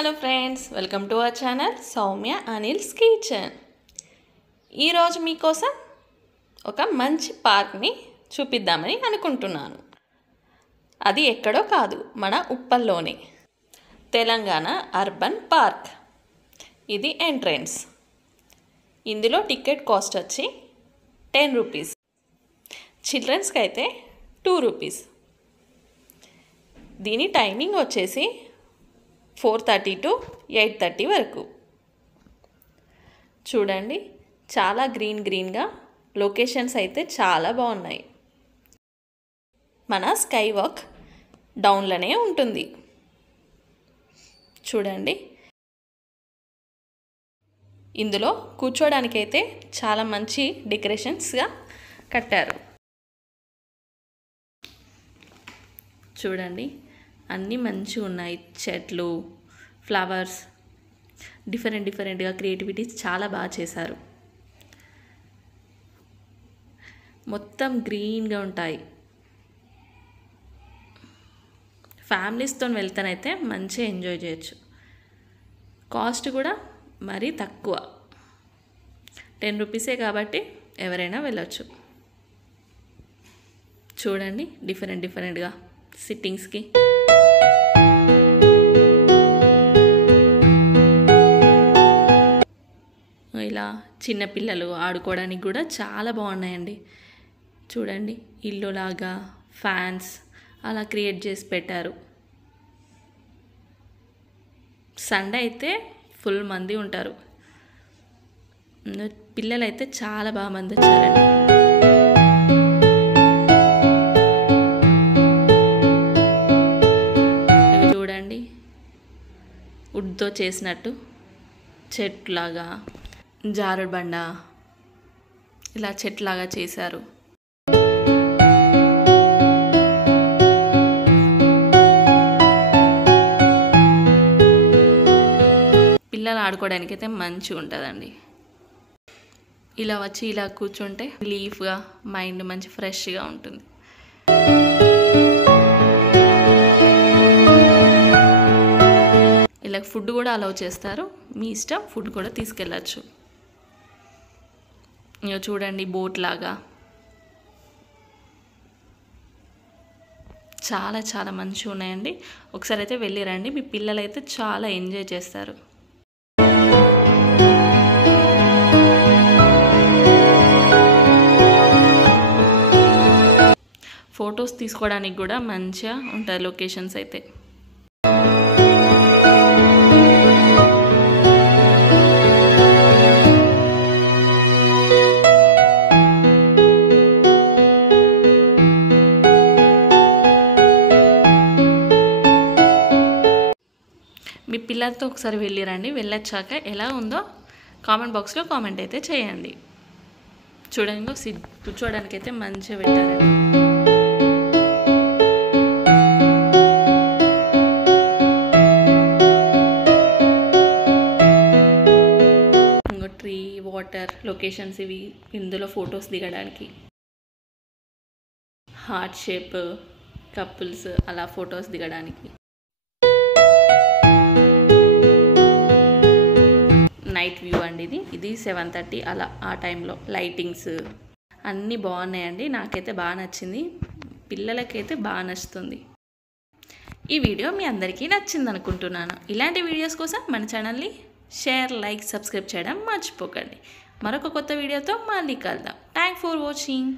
Hello friends, welcome to our channel Soumya Anil's kitchen. ఈరోజు మీకోసం ఒక మంచి పార్క్ని చూపిద్దామని అనుకుంటున్నాను. అది ఎక్కడో కాదు, మన ఉప్పల్లోనే తెలంగాణ అర్బన్ పార్క్. ఇది ఎంట్రన్స్. ఇందులో టికెట్ కాస్ట్ వచ్చి 10 రూపీస్, చిల్డ్రన్స్కి అయితే 2 రూపీస్. దీని టైమింగ్ వచ్చేసి 4:30 to 8:30 వరకు. చూడండి, చాలా గ్రీన్గా లొకేషన్స్ అయితే చాలా బాగున్నాయి. మన స్కై వాక్ డౌన్లోనే ఉంటుంది. చూడండి, ఇందులో కూర్చోడానికైతే చాలా మంచి డెకరేషన్స్గా కట్టారు. చూడండి, అన్నీ మంచిగా ఉన్నాయి. చెట్లు, ఫ్లవర్స్, డిఫరెంట్గా క్రియేటివిటీస్ చాలా బాగా చేశారు. మొత్తం గ్రీన్గా ఉంటాయి. ఫ్యామిలీస్తో వెళ్తానైతే మంచిగా ఎంజాయ్ చేయొచ్చు. కాస్ట్ కూడా మరీ తక్కువ, 10 రూపీసే కాబట్టి ఎవరైనా వెళ్ళొచ్చు. చూడండి, డిఫరెంట్గా సిట్టింగ్స్కి. ఇలా చిన్నపిల్లలు ఆడుకోవడానికి కూడా చాలా బాగున్నాయండి. చూడండి, ఇల్లు లాగా ఫ్యాన్స్ అలా క్రియేట్ చేసి పెట్టారు. సండే అయితే ఫుల్ మంది ఉంటారు. పిల్లలు అయితే చాలా బాగా మంది వచ్చారండి. చూడండి, వుడ్తో చేసినట్టు చెట్లాగా, జారుడు బండ ఇలా చెట్లాగా చేశారు. పిల్లలు ఆడుకోవడానికి అయితే మంచిగా ఉంటుందండి. ఇలా వచ్చి ఇలా కూర్చుంటే రిలీఫ్గా, మైండ్ మంచి ఫ్రెష్గా ఉంటుంది. ఇలా ఫుడ్ కూడా అలౌ చేస్తారు, మీ ఇష్టం, ఫుడ్ కూడా తీసుకెళ్ళచ్చు. ఇంకా చూడండి, బోట్ లాగా చాలా మంచిగా ఉన్నాయండి. ఒకసారి అయితే వెళ్ళిరండి, మీ పిల్లలు అయితే చాలా ఎంజాయ్ చేస్తారు. ఫొటోస్ తీసుకోవడానికి కూడా మంచిగా ఉంటుంది లొకేషన్స్ అయితే. మీ పిల్లలతో ఒకసారి వెళ్ళిరండి. వెళ్ళొచ్చాక ఎలా ఉందో కామెంట్ బాక్స్లో కామెంట్ అయితే చేయండి. చూడండి, కూర్చోవడానికి అయితే మంచిగా పెట్టారండి. ఇంకో ట్రీ, వాటర్, లొకేషన్స్ ఇవి. ఇందులో ఫొటోస్ దిగడానికి హార్ట్ షేప్, కపుల్స్ అలా ఫొటోస్ దిగడానికి. నైట్ వ్యూ అండి ఇది 7:30 అలా ఆ టైంలో లైటింగ్స్ అన్నీ బాగున్నాయండి. నాకైతే బాగా నచ్చింది, పిల్లలకైతే బాగా నచ్చుతుంది. ఈ వీడియో మీ అందరికీ నచ్చింది అనుకుంటున్నాను. ఇలాంటి వీడియోస్ కోసం మన ఛానల్ని షేర్, లైక్, సబ్స్క్రైబ్ చేయడం మర్చిపోకండి. మరొక కొత్త వీడియోతో మళ్ళీ కలుద్దాం. Thanks for watching.